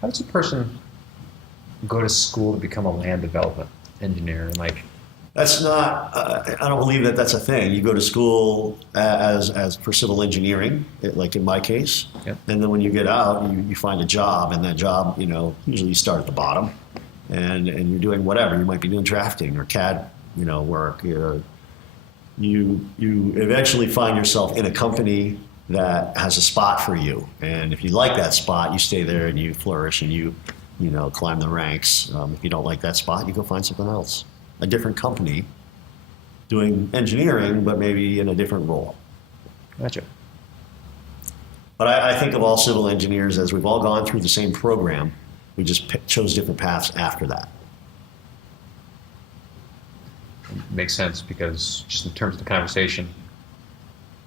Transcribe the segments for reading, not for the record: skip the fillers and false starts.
How does a person go to school to become a land development engineer? Like, That's not. I don't believe that that's a thing. You go to school as for civil engineering, like in my case, Yep. and then when you get out, you find a job, and that job, usually you start at the bottom, and you're doing whatever. You might be doing drafting or CAD, work. You eventually find yourself in a company that has a spot for you, and if you like that spot, you stay there and you flourish and you climb the ranks. If you don't like that spot, you go find something else, a different company doing engineering, but maybe in a different role. gotcha. But I think of all civil engineers as we've all gone through the same program. We just chose different paths after that. Makes sense because just in terms of the conversation,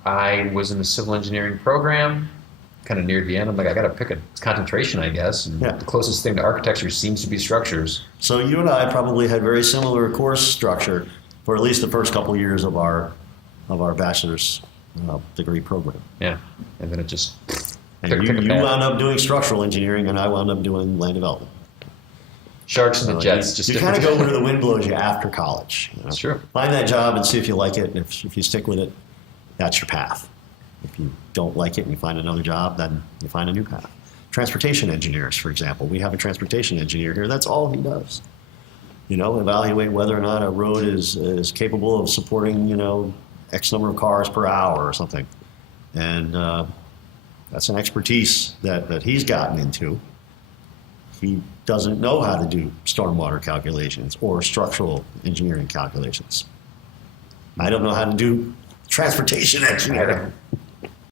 I was in the civil engineering program, kind of near the end. I'm like, I got to pick a concentration, I guess. And Yeah. the closest thing to architecture seems to be structures. So you and I probably had very similar course structure for at least the first couple of years of our bachelor's degree program. Yeah. And then it just And pick a you path. wound up doing structural engineering, and I wound up doing land development. Sharks and the jets. You kind of go where the wind blows you after college. That's true. Find that job and see if you like it. And if you stick with it, that's your path. If you don't like it and you find another job, then you find a new path. Transportation engineers, for example. We have a transportation engineer here. That's all he does. Evaluate whether or not a road is capable of supporting, X number of cars per hour or something. And that's an expertise that he's gotten into. He doesn't know how to do stormwater calculations or structural engineering calculations. I don't know how to do transportation engineering.